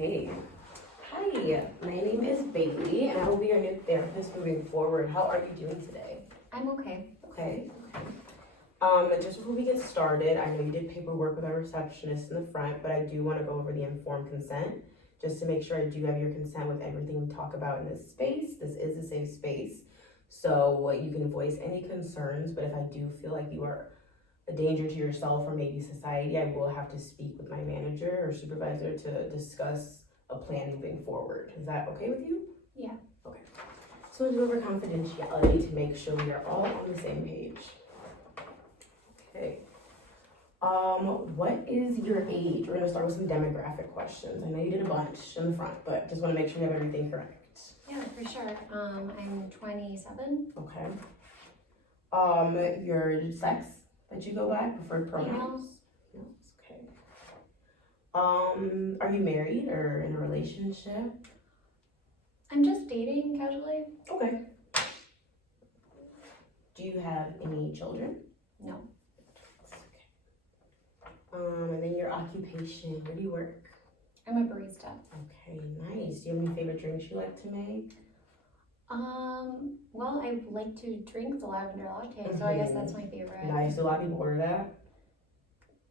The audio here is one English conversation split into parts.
Okay. Hi, my name is Bailey, and I will be your new therapist moving forward. How are you doing today? I'm okay. Okay. Just before we get started, I know you did paperwork with our receptionist in the front, but I do want to go over the informed consent, just to make sure I do have your consent with everything we talk about in this space. This is a safe space, so you can voice any concerns, but if I do feel like you are a danger to yourself or maybe society, I will have to speak with my manager or supervisor to discuss a plan moving forward. Is that okay with you? Yeah. Okay. So we'll go over confidentiality to make sure we are all on the same page. Okay. What is your age? We're gonna start with some demographic questions. I know you did a bunch in the front, but just want to make sure you have everything correct. Yeah, for sure. I'm 27. Okay. Your sex that you go by, preferred pronouns? Female. Okay. Are you married or in a relationship? I'm just dating casually. Okay. Do you have any children? No. Okay. And then your occupation, where do you work? I'm a barista. Okay, nice. Do you have any favorite drinks you like to make? Well, I like to drink the lavender latte, so I guess that's my favorite. Nice. Do a lot of people order that?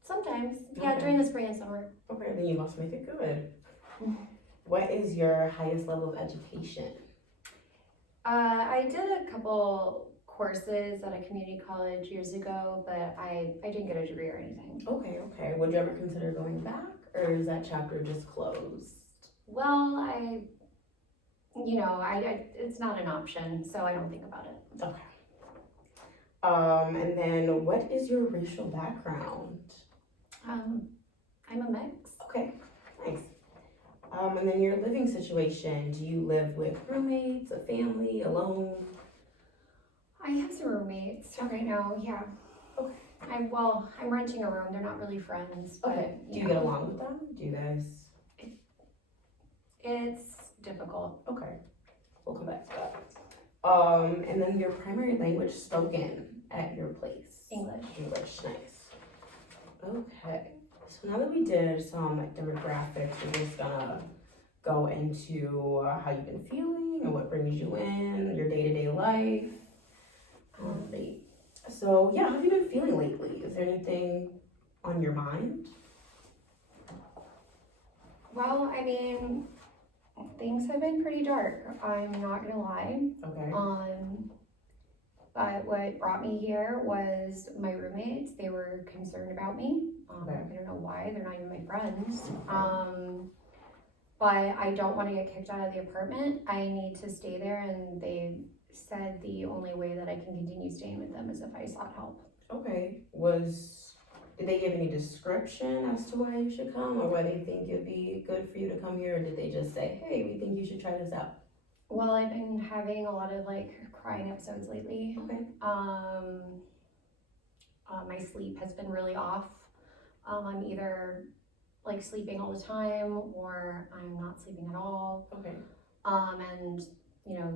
Sometimes. Okay. Yeah, during the spring and summer. Okay, then you must make it good. What is your highest level of education? I did a couple courses at a community college years ago, but I didn't get a degree or anything. Okay. Would you ever consider going back, or is that chapter just closed? Well, it's not an option, so I don't think about it. Okay. And then what is your racial background? I'm a mix. Okay, nice. And then your living situation, do you live with roommates, a family, alone? I have some roommates right now, yeah. Okay. I'm renting a room. They're not really friends, but Okay. Do you get along with them? Do you guys? It's difficult. Okay. We'll come back to that. And then your primary language spoken at your place? English. English, nice. Okay. So now that we did some demographics, we're just gonna go into how you've been feeling and what brings you in, your day-to-day life. Great. So yeah, how have you been feeling lately? Is there anything on your mind? Well, I mean, things have been pretty dark. I'm not gonna lie. Okay. But what brought me here was my roommates. They were concerned about me. Okay. I don't know why. They're not even my friends. But I don't want to get kicked out of the apartment. I need to stay there, and they said the only way that I can continue staying with them is if I sought help. Okay. Did they give any description as to why you should come, or why they think it'd be good for you to come here, or did they just say, hey, we think you should try this out? Well, I've been having a lot of crying episodes lately. Okay. My sleep has been really off. I'm either sleeping all the time or I'm not sleeping at all. Okay. And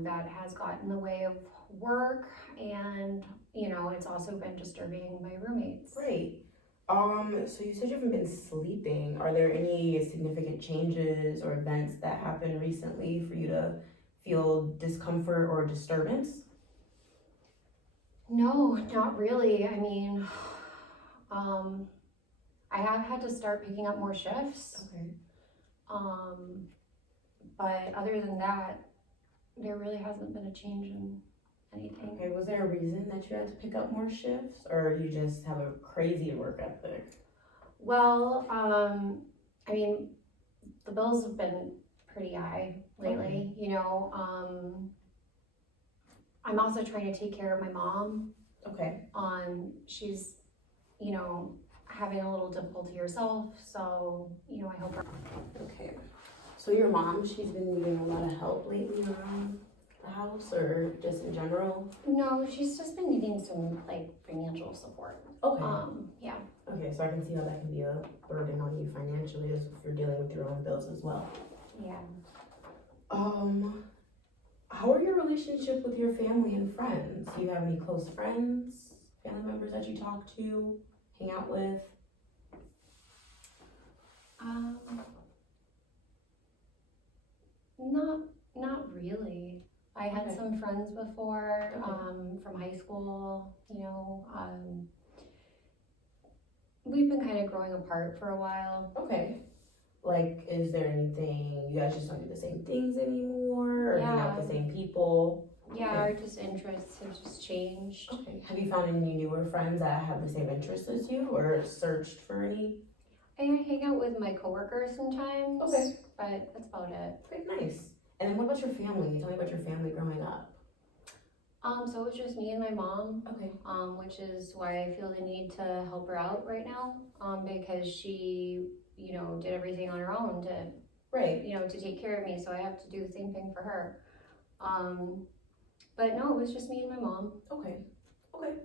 that has gotten in the way of work, and it's also been disturbing my roommates. Great. So you said you haven't been sleeping. Are there any significant changes or events that happened recently for you to feel discomfort or disturbance? No, not really. I mean, I have had to start picking up more shifts. Okay. But other than that, there really hasn't been a change in anything. Okay, was there a reason that you had to pick up more shifts, or you just have a crazy work ethic? Well, I mean, the bills have been pretty high lately, I'm also trying to take care of my mom. Okay. She's, having a little difficulty herself, so, I help her. Okay. So your mom, she's been needing a lot of help lately around the house, or just in general? No, she's just been needing some, financial support. Okay. Yeah. Okay, so I can see how that can be a burden on you financially, as if you're dealing with your own bills as well. Yeah. How are your relationship with your family and friends? Do you have any close friends, family members that you talk to, hang out with? Not really. I had Okay. some friends before, Okay. from high school, we've been kind of growing apart for a while. Okay. Like, is there anything, you guys just don't do the same things anymore, or hang out with the same people? Yeah, Okay. our just interests have just changed. Okay. Have you found any newer friends that have the same interests as you, or searched for any? I hang out with my coworkers sometimes. Okay. But that's about it. Okay, nice. And then what about your family? Tell me about your family growing up. So it was just me and my mom, Okay. which is why I feel the need to help her out right now, because she, did everything on her own to, Right. to take care of me, so I have to do the same thing for her. But no, it was just me and my mom. Okay. Okay.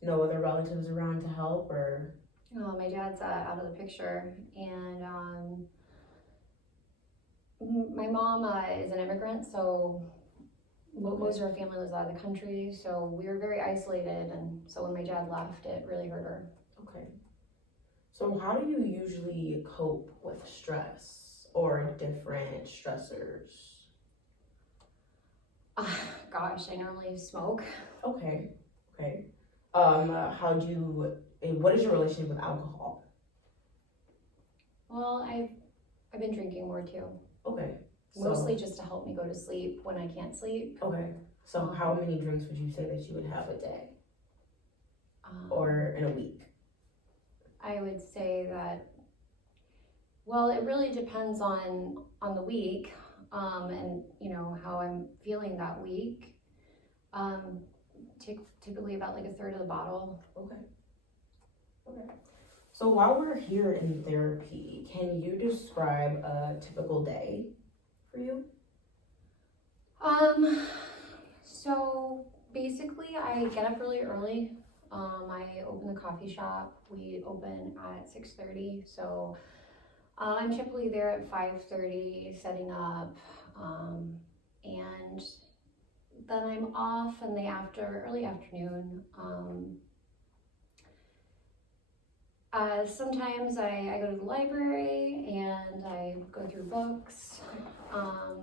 No other relatives around to help, or? My dad's out of the picture, and my mom is an immigrant, so most of her family was out of the country, so we were very isolated, and so when my dad left, it really hurt her. Okay. So how do you usually cope with stress or different stressors? Gosh, I normally smoke. Okay. Okay. What is your relationship with alcohol? Well, I've been drinking more too. Okay. Mostly just to help me go to sleep when I can't sleep. Okay. So how many drinks would you say that you would have a day? Or in a week? I would say that, well, it really depends on the week, and how I'm feeling that week. Typically about like a third of the bottle. Okay. Okay. So while we're here in therapy, can you describe a typical day for you? So basically I get up really early. I open the coffee shop. We open at 6:30, so I'm typically there at 5:30 setting up, and then I'm off in the early afternoon. Sometimes I go to the library and I go through books. I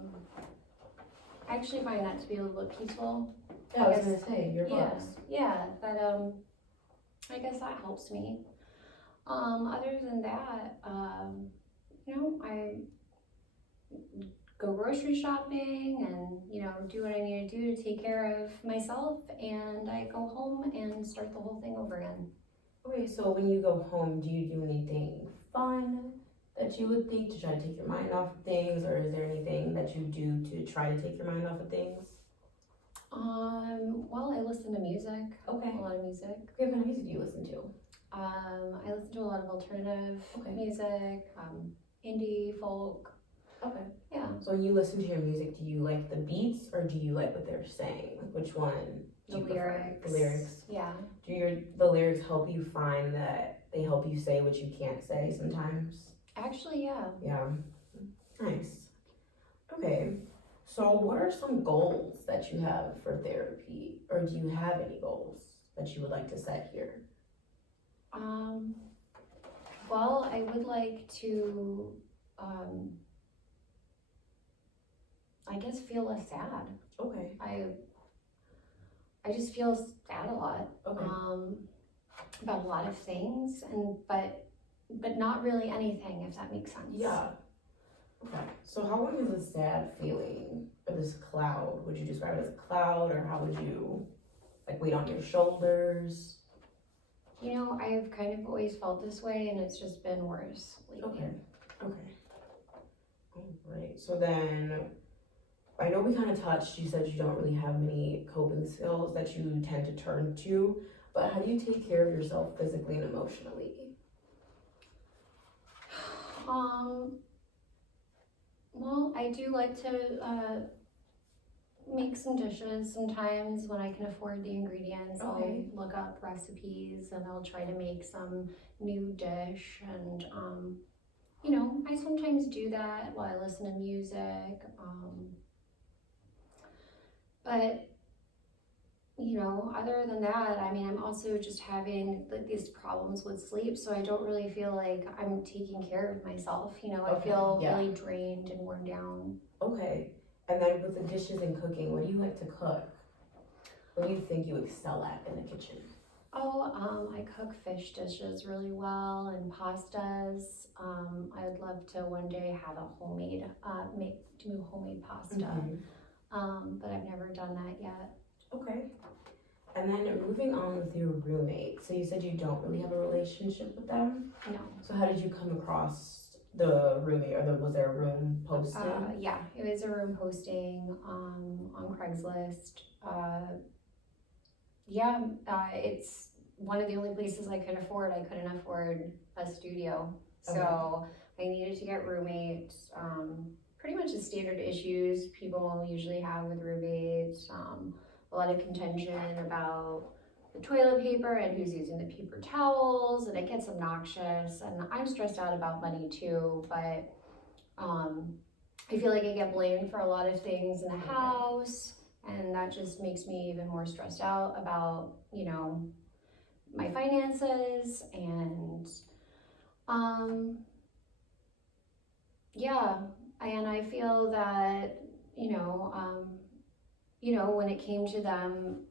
actually find that to be a little bit peaceful. Yeah, I was gonna say your books. Yeah, that I guess that helps me. Other than that, I go grocery shopping and do what I need to do to take care of myself, and I go home and start the whole thing over again. Okay, so when you go home, do you do anything fun that you would think to try to take your mind off of things, or is there anything that you do to try to take your mind off of things? Well, I listen to music. Okay. A lot of music. Okay, what kind of music do you listen to? I listen to a lot of alternative Okay. music, indie, folk. Okay. Yeah. So when you listen to your music, do you like the beats or do you like what they're saying? Like, which one do The you prefer? lyrics. The lyrics. Yeah. Do the lyrics help you find that they help you say what you can't say sometimes? Actually, yeah. Yeah. Nice. Okay. So what are some goals that you have for therapy, or do you have any goals that you would like to set here? Well, I would like to, I guess feel less sad. Okay. I just feel sad a lot. Okay. About a lot of things, but not really anything, if that makes sense. Yeah. Okay. So how long is this sad feeling, or this cloud? Would you describe it as a cloud, or how would you, like, weight on your shoulders? I've kind of always felt this way, and it's just been worse lately. Okay. Okay. All right. So then, I know we kind of touched, you said you don't really have many coping skills that you tend to turn to, but how do you take care of yourself physically and emotionally? Well, I do like to make some dishes sometimes when I can afford the ingredients. Okay. I'll look up recipes and I'll try to make some new dish, and I sometimes do that while I listen to music. But other than that, I mean, I'm also just having like these problems with sleep, so I don't really feel like I'm taking care of myself. I Okay, feel yeah. really drained and worn down. Okay. And then with the dishes and cooking, what do you like to cook? What do you think you excel at in the kitchen? Oh, I cook fish dishes really well and pastas. I would love to one day have a do homemade pasta. But I've never done that yet. Okay. And then moving on with your roommate. So you said you don't really have a relationship with them? No. So how did you come across the roommate, or was there a room posted? Yeah, it was a room posting on Craigslist. It's one of the only places I could afford. I couldn't afford a studio, so I needed to get roommates. Pretty much the standard issues people usually have with roommates. A lot of contention about the toilet paper and who's using the paper towels, and it gets obnoxious. And I'm stressed out about money too, but I feel like I get blamed for a lot of things in the house, and that just makes me even more stressed out about, my finances. And and I feel that, when it came to them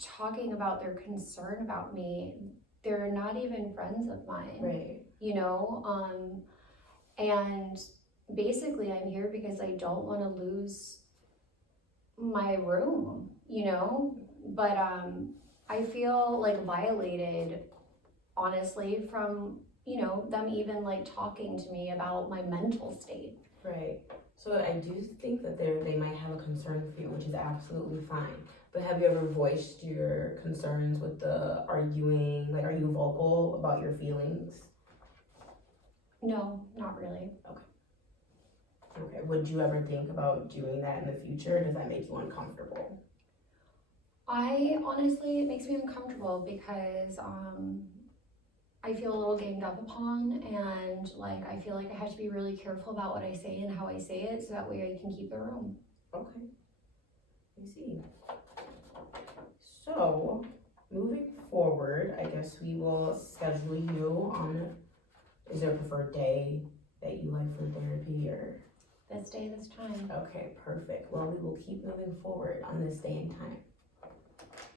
talking about their concern about me, they're not even friends of mine. Right. And basically I'm here because I don't want to lose my room, but I feel like violated, honestly, from them even like talking to me about my mental state. Right. So I do think that they might have a concern for you, which is absolutely fine. But have you ever voiced your concerns with the arguing? Like, are you vocal about your feelings? No, not really. Okay. Would you ever think about doing that in the future? Does that make you uncomfortable? It makes me uncomfortable because I feel a little ganged up upon, and like I feel like I have to be really careful about what I say and how I say it, so that way I can keep the room. Okay. I see. So, moving forward, I guess we will schedule you on, is there a preferred day that you like for therapy, or? This day, this time. Okay, perfect. Well, we will keep moving forward on this day and time.